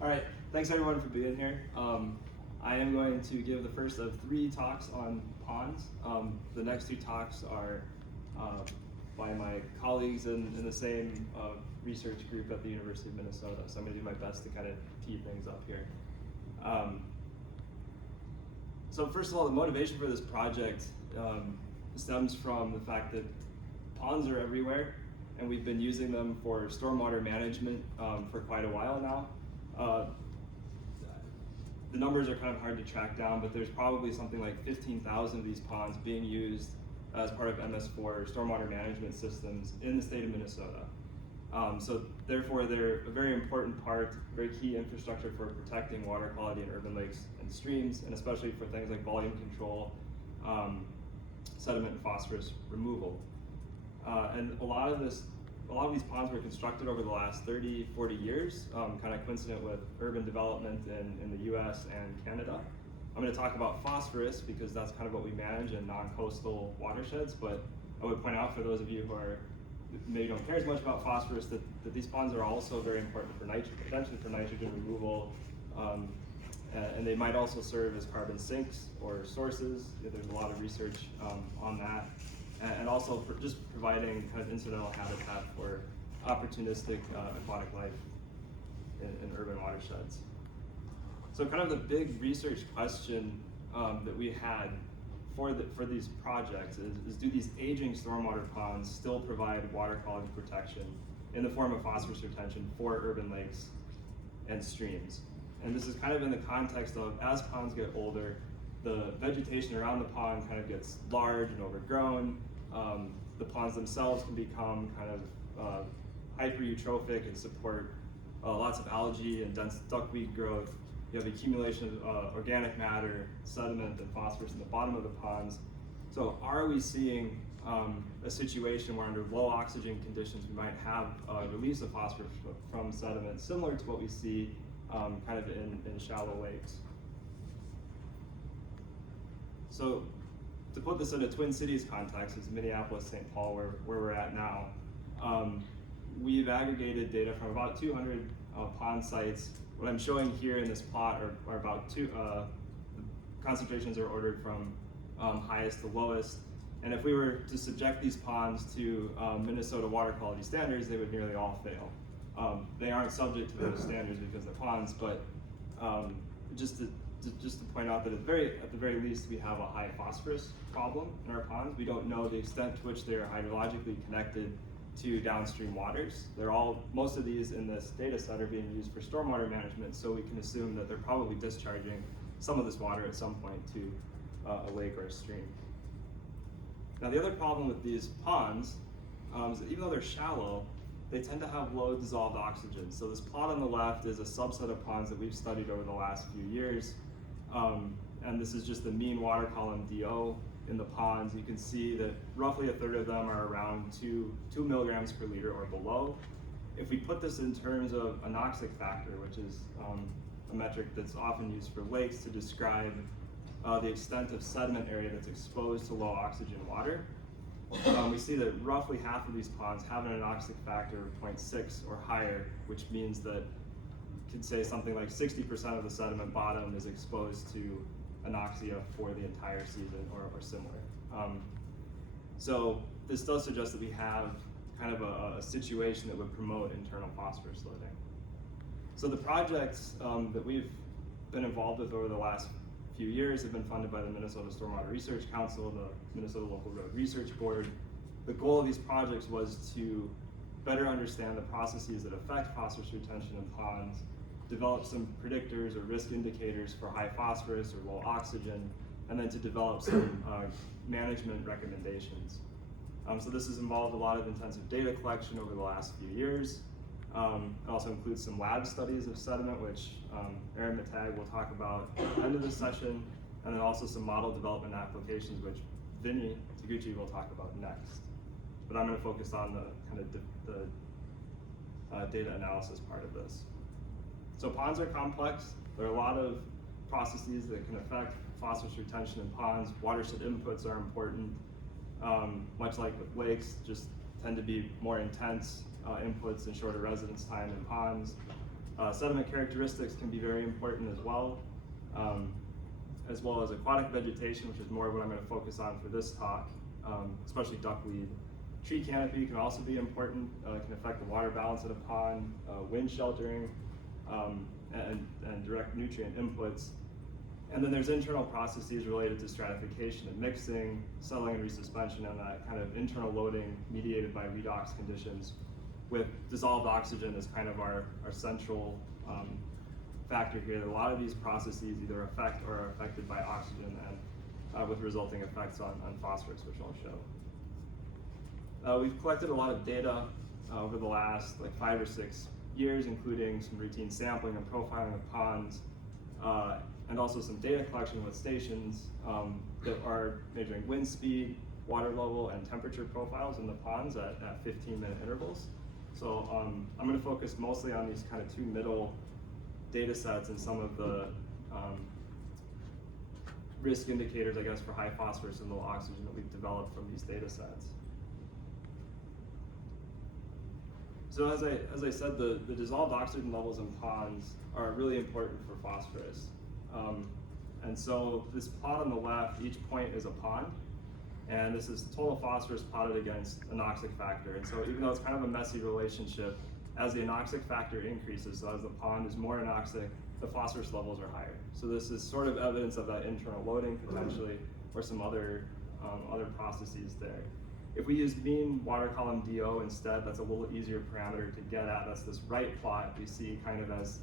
All right, thanks everyone for being here. I am going to give the first of 3 talks on ponds. The next 2 talks are by my colleagues in the same research group at the University of Minnesota, so I'm going to do my best to kind of tee things up here. So first of all, the motivation for this project stems from the fact that ponds are everywhere, and we've been using them for stormwater management for quite a while now. The numbers are kind of hard to track down, but there's probably something like 15,000 of these ponds being used as part of MS4 stormwater management systems in the state of Minnesota. So therefore, they're a very important part, very key infrastructure for protecting water quality in urban lakes and streams, and especially for things like volume control, sediment and phosphorus removal. And a lot of these ponds were constructed over the last 30, 40 years, kind of coincident with urban development in the US and Canada. I'm going to talk about phosphorus because that's kind of what we manage in non-coastal watersheds, but I would point out for those of you who maybe don't care as much about phosphorus that these ponds are also very important for potentially for nitrogen removal, and they might also serve as carbon sinks or sources. There's a lot of research on that. And also for just providing kind of incidental habitat for opportunistic aquatic life in urban watersheds. So kind of the big research question that we had for these projects is do these aging stormwater ponds still provide water quality protection in the form of phosphorus retention for urban lakes and streams? And this is kind of in the context of as ponds get older, the vegetation around the pond kind of gets large and overgrown. The ponds themselves can become kind of hyper-eutrophic and support lots of algae and dense duckweed growth. You have accumulation of organic matter, sediment, and phosphorus in the bottom of the ponds. So are we seeing a situation where under low oxygen conditions we might have a release of phosphorus from sediment similar to what we see kind of in shallow lakes? So to put this in a Twin Cities context, it's Minneapolis, St. Paul, where we're at now. We've aggregated data from about 200 pond sites. What I'm showing here in this plot are about concentrations are ordered from highest to lowest. And if we were to subject these ponds to Minnesota water quality standards, they would nearly all fail. They aren't subject to those standards because they're ponds, but just to point out that at the very least we have a high phosphorus problem in our ponds. We don't know the extent to which they are hydrologically connected to downstream waters. Most of these in this data set are being used for stormwater management, so we can assume that they're probably discharging some of this water at some point to a lake or a stream. Now the other problem with these ponds is that even though they're shallow, they tend to have low dissolved oxygen. So this plot on the left is a subset of ponds that we've studied over the last few years. And this is just the mean water column DO in the ponds. You can see that roughly a third of them are around 2 milligrams per liter or below. If we put this in terms of anoxic factor, which is a metric that's often used for lakes to describe the extent of sediment area that's exposed to low oxygen water, we see that roughly half of these ponds have an anoxic factor of 0.6 or higher, which means that you could say something like 60% of the sediment bottom is exposed to anoxia for the entire season or similar. So this does suggest that we have kind of a situation that would promote internal phosphorus loading. So the projects that we've been involved with over the last few years have been funded by the Minnesota Stormwater Research Council, the Minnesota Local Road Research Board. The goal of these projects was to better understand the processes that affect phosphorus retention in ponds, develop some predictors or risk indicators for high phosphorus or low oxygen, and then to develop some management recommendations. So this has involved a lot of intensive data collection over the last few years. It also includes some lab studies of sediment, which Aaron Matag will talk about at the end of this session, and then also some model development applications, which Vinny Taguchi will talk about next. But I'm going to focus on the kind of the data analysis part of this. So ponds are complex. There are a lot of processes that can affect phosphorus retention in ponds. Watershed inputs are important. Much like with lakes, just tend to be more intense inputs and shorter residence time in ponds. Sediment characteristics can be very important as well as aquatic vegetation, which is more what I'm going to focus on for this talk, especially duckweed. Tree canopy can also be important, can affect the water balance in a pond, wind sheltering, and direct nutrient inputs. And then there's internal processes related to stratification and mixing, settling and resuspension, and that kind of internal loading mediated by redox conditions, with dissolved oxygen as kind of our central factor here. A lot of these processes either affect or are affected by oxygen, and with resulting effects on phosphorus, which I'll show. We've collected a lot of data over the last 5 or 6 years, including some routine sampling and profiling of ponds, and also some data collection with stations that are measuring wind speed, water level, and temperature profiles in the ponds at 15-minute intervals. So I'm going to focus mostly on these kind of 2 middle data sets and some of the risk indicators, I guess, for high phosphorus and low oxygen that we've developed from these data sets. So as I said, the dissolved oxygen levels in ponds are really important for phosphorus. And so this plot on the left, each point is a pond, and this is total phosphorus plotted against anoxic factor. And so even though it's kind of a messy relationship, as the anoxic factor increases, so as the pond is more anoxic, the phosphorus levels are higher. So this is sort of evidence of that internal loading potentially, or some other processes there. If we use mean water column DO instead, that's a little easier parameter to get at. That's this right plot we see kind of as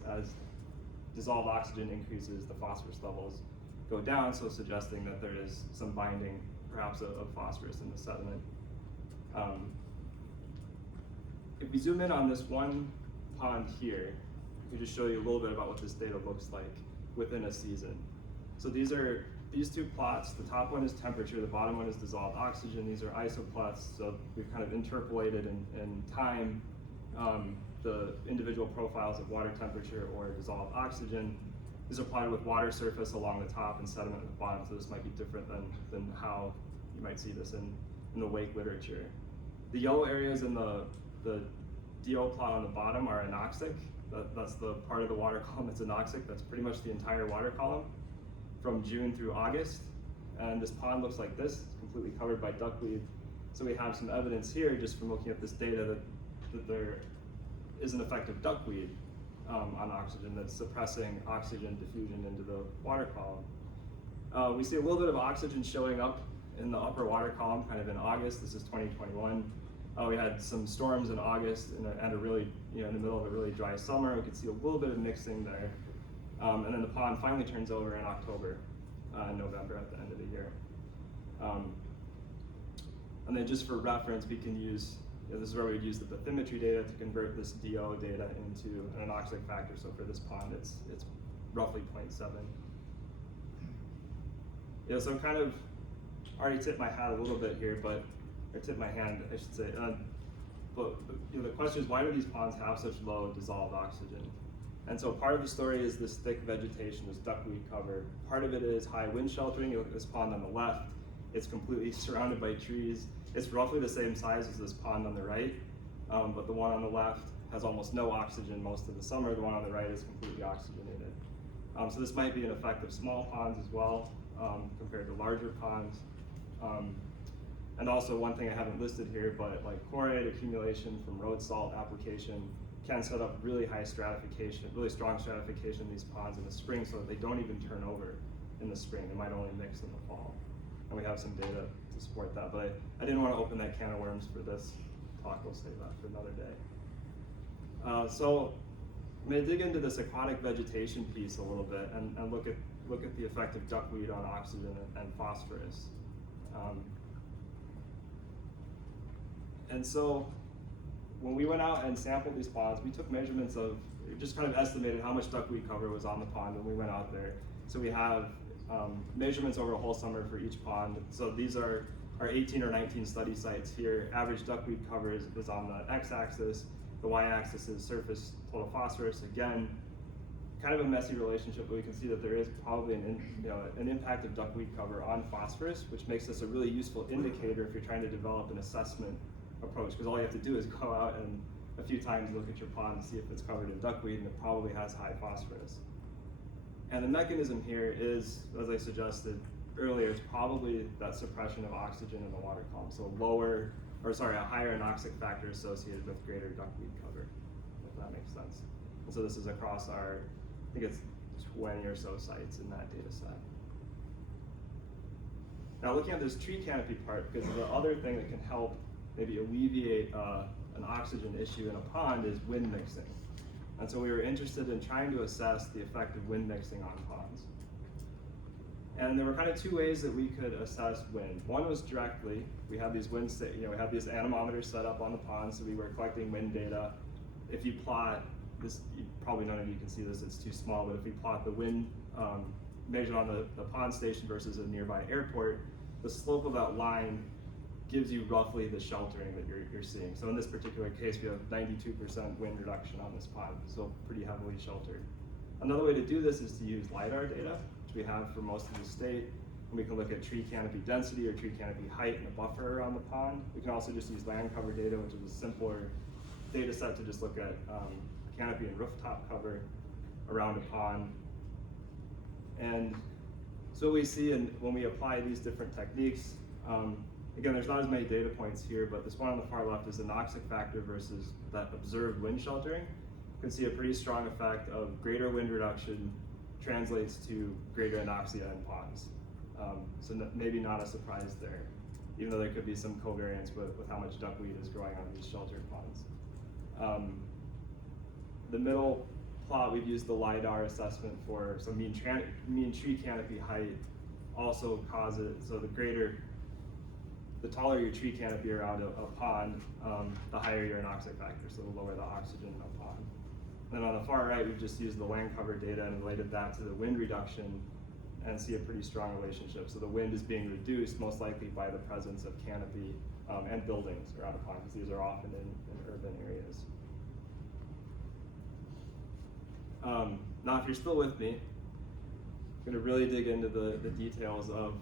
dissolved oxygen increases, the phosphorus levels go down, so suggesting that there is some binding, perhaps, of phosphorus in the sediment. If we zoom in on this one pond here, we just show you a little bit about what this data looks like within a season. So these 2 plots. The top one is temperature, the bottom one is dissolved oxygen. These are isoplots, so we've kind of interpolated in time the individual profiles of water temperature or dissolved oxygen. These are plotted with water surface along the top and sediment at the bottom, so this might be different than how you might see this in the wake literature. The yellow areas in the DO plot on the bottom are anoxic. That's the part of the water column that's anoxic. That's pretty much the entire water column from June through August. And this pond looks like this, it's completely covered by duckweed. So we have some evidence here just from looking at this data that there is an effect of duckweed on oxygen that's suppressing oxygen diffusion into the water column. We see a little bit of oxygen showing up in the upper water column kind of in August. This is 2021. We had some storms in August and a really, in the middle of a really dry summer. We could see a little bit of mixing there. And then the pond finally turns over in October and November at the end of the year. And then just for reference, we can use, this is where we would use the bathymetry data to convert this DO data into an anoxic factor. So for this pond, it's roughly 0.7. Yeah, so I'm kind of already tipped my hat a little bit here, or tipped my hand, I should say. But the question is, why do these ponds have such low dissolved oxygen? And so part of the story is this thick vegetation, this duckweed cover. Part of it is high wind sheltering. You look at this pond on the left, it's completely surrounded by trees. It's roughly the same size as this pond on the right, but the one on the left has almost no oxygen most of the summer. The one on the right is completely oxygenated. So this might be an effect of small ponds as well, compared to larger ponds. And also one thing I haven't listed here, but like chloride accumulation from road salt application can set up really high stratification, really strong stratification in these ponds in the spring so that they don't even turn over in the spring. They might only mix in the fall. And we have some data to support that, but I didn't want to open that can of worms for this talk. We'll save that for another day. So I'm going to dig into this aquatic vegetation piece a little bit and look at the effect of duckweed on oxygen and phosphorus. And so when we went out and sampled these ponds, we took measurements of, just kind of estimated how much duckweed cover was on the pond when we went out there. So we have measurements over a whole summer for each pond. So these are our 18 or 19 study sites here. Average duckweed cover is on the x-axis. The y-axis is surface total phosphorus. Again, kind of a messy relationship, but we can see that there is probably an impact of duckweed cover on phosphorus, which makes this a really useful indicator if you're trying to develop an assessment approach, because all you have to do is go out a few times, look at your pond to see if it's covered in duckweed, and it probably has high phosphorus. And the mechanism here is, as I suggested earlier, it's probably that suppression of oxygen in the water column. So a higher anoxic factor associated with greater duckweed cover, if that makes sense. And so this is across our, I think it's 20 or so sites in that data set. Now looking at this tree canopy part, because the other thing that can help maybe alleviate an oxygen issue in a pond is wind mixing. And so we were interested in trying to assess the effect of wind mixing on ponds. And there were kind of two ways that we could assess wind. One was directly. We had these we had these anemometers set up on the pond, so we were collecting wind data. If you plot this, probably none of you can see this, it's too small, but if we plot the wind measured on the pond station versus a nearby airport, the slope of that line gives you roughly the sheltering that you're seeing. So in this particular case, we have 92% wind reduction on this pond, so pretty heavily sheltered. Another way to do this is to use LiDAR data, which we have for most of the state. And we can look at tree canopy density or tree canopy height and a buffer around the pond. We can also just use land cover data, which is a simpler data set to just look at canopy and rooftop cover around a pond. And so what we see when we apply these different techniques, again, there's not as many data points here, but this one on the far left is the anoxic factor versus that observed wind sheltering. You can see a pretty strong effect of greater wind reduction translates to greater anoxia in ponds. So maybe not a surprise there, even though there could be some covariance with how much duckweed is growing on these sheltered ponds. The middle plot, we've used the LiDAR assessment for some mean tree canopy height also causes, so the taller your tree canopy around a pond, the higher your anoxic factor, so the lower the oxygen in a pond. And then on the far right, we've just used the land cover data and related that to the wind reduction and see a pretty strong relationship. So the wind is being reduced most likely by the presence of canopy and buildings around a pond, because these are often in urban areas. Now, if you're still with me, I'm going to really dig into the details of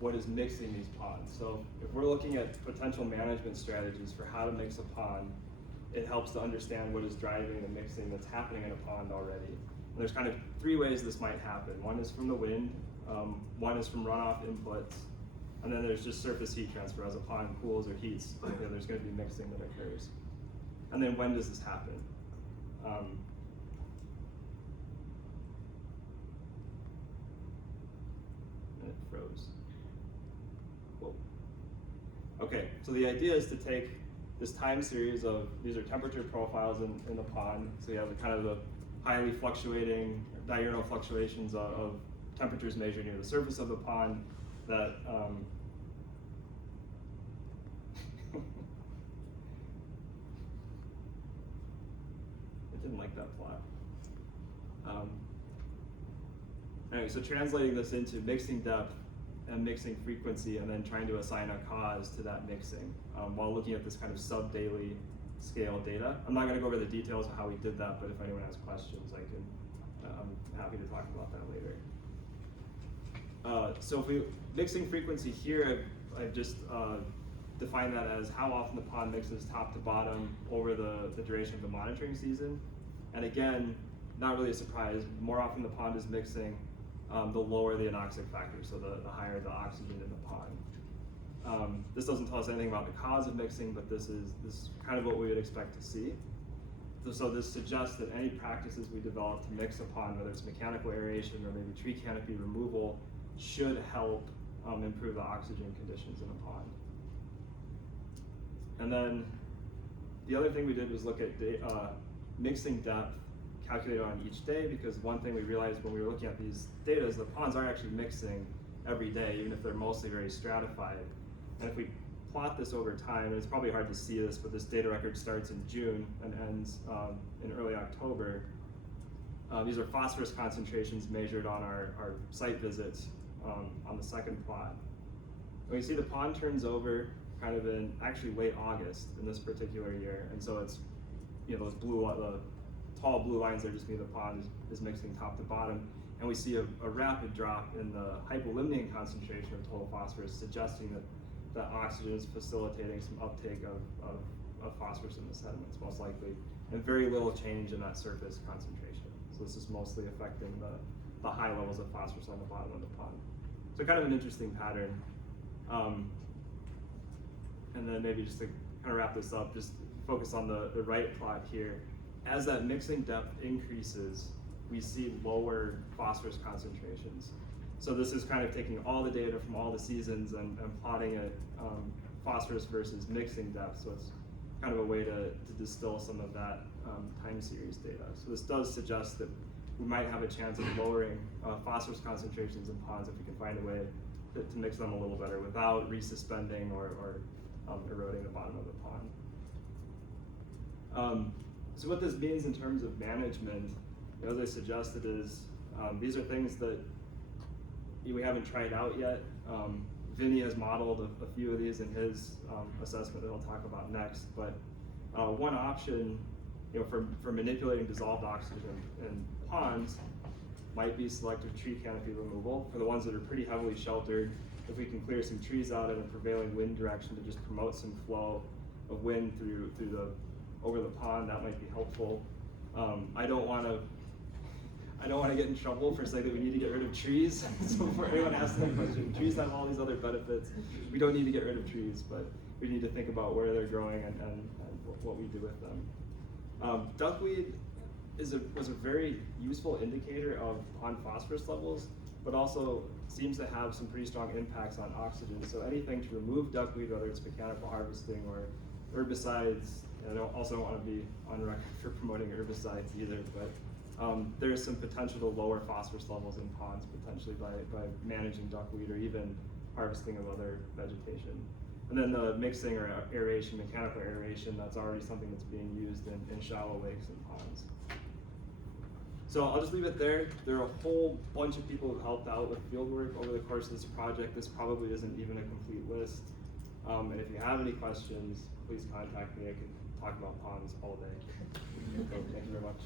what is mixing these ponds. So if we're looking at potential management strategies for how to mix a pond, it helps to understand what is driving the mixing that's happening in a pond already. And there's kind of three ways this might happen. One is from the wind, one is from runoff inputs, and then there's just surface heat transfer. As a pond cools or heats, there's going to be mixing that occurs. And then when does this happen? And it froze. Whoa. Okay, so the idea is to take this time series of, these are temperature profiles in the pond. So you have the kind of the highly fluctuating diurnal fluctuations of temperatures measured near the surface of the pond that it didn't like that plot. Anyway, so translating this into mixing depth and mixing frequency, and then trying to assign a cause to that mixing while looking at this kind of sub-daily scale data. I'm not going to go over the details of how we did that, but if anyone has questions, I'm happy to talk about that later. So if we mixing frequency here, I've just defined that as how often the pond mixes top to bottom over the duration of the monitoring season. And again, not really a surprise, more often the pond is mixing, the lower the anoxic factor, so the higher the oxygen in the pond. This doesn't tell us anything about the cause of mixing, but this is kind of what we would expect to see. So this suggests that any practices we develop to mix a pond, whether it's mechanical aeration or maybe tree canopy removal, should help improve the oxygen conditions in a pond. And then the other thing we did was look at mixing depth calculated on each day, because one thing we realized when we were looking at these data is the ponds are actually mixing every day, even if they're mostly very stratified. And if we plot this over time, and it's probably hard to see this, but this data record starts in June and ends in early October. These are phosphorus concentrations measured on our site visits on the second plot. And we see the pond turns over kind of in actually late August in this particular year, and so it's, those the tall blue lines there just mean the pond is mixing top to bottom, and we see a rapid drop in the hypolimnion concentration of total phosphorus, suggesting that oxygen is facilitating some uptake of of phosphorus in the sediments, most likely, and very little change in that surface concentration. So this is mostly affecting the high levels of phosphorus on the bottom of the pond. So kind of an interesting pattern. And then maybe just to kind of wrap this up, just focus on the right plot here. As that mixing depth increases, we see lower phosphorus concentrations. So this is kind of taking all the data from all the seasons and plotting it phosphorus versus mixing depth. So it's kind of a way to distill some of that time series data. So this does suggest that we might have a chance of lowering phosphorus concentrations in ponds if we can find a way to mix them a little better without resuspending or eroding the bottom of the pond. So what this means in terms of management, as I suggested, is these are things that we haven't tried out yet. Vinny has modeled a few of these in his assessment that he'll talk about next. But one option, for manipulating dissolved oxygen in ponds might be selective tree canopy removal. For the ones that are pretty heavily sheltered, if we can clear some trees out in a prevailing wind direction to just promote some flow of wind over the pond, that might be helpful. I don't want to get in trouble for saying that we need to get rid of trees. So for anyone asking the question, trees have all these other benefits. We don't need to get rid of trees, but we need to think about where they're growing and what we do with them. Duckweed was a very useful indicator of pond phosphorus levels, but also seems to have some pretty strong impacts on oxygen. So anything to remove duckweed, whether it's mechanical harvesting or herbicides, and I also don't want to be on record for promoting herbicides either, but there's some potential to lower phosphorus levels in ponds potentially by managing duckweed or even harvesting of other vegetation. And then the mixing or aeration, mechanical aeration, that's already something that's being used in shallow lakes and ponds. So I'll just leave it there. There are a whole bunch of people who helped out with fieldwork over the course of this project. This probably isn't even a complete list. And if you have any questions, please contact me. I can talk about ponds all day. So thank you very much.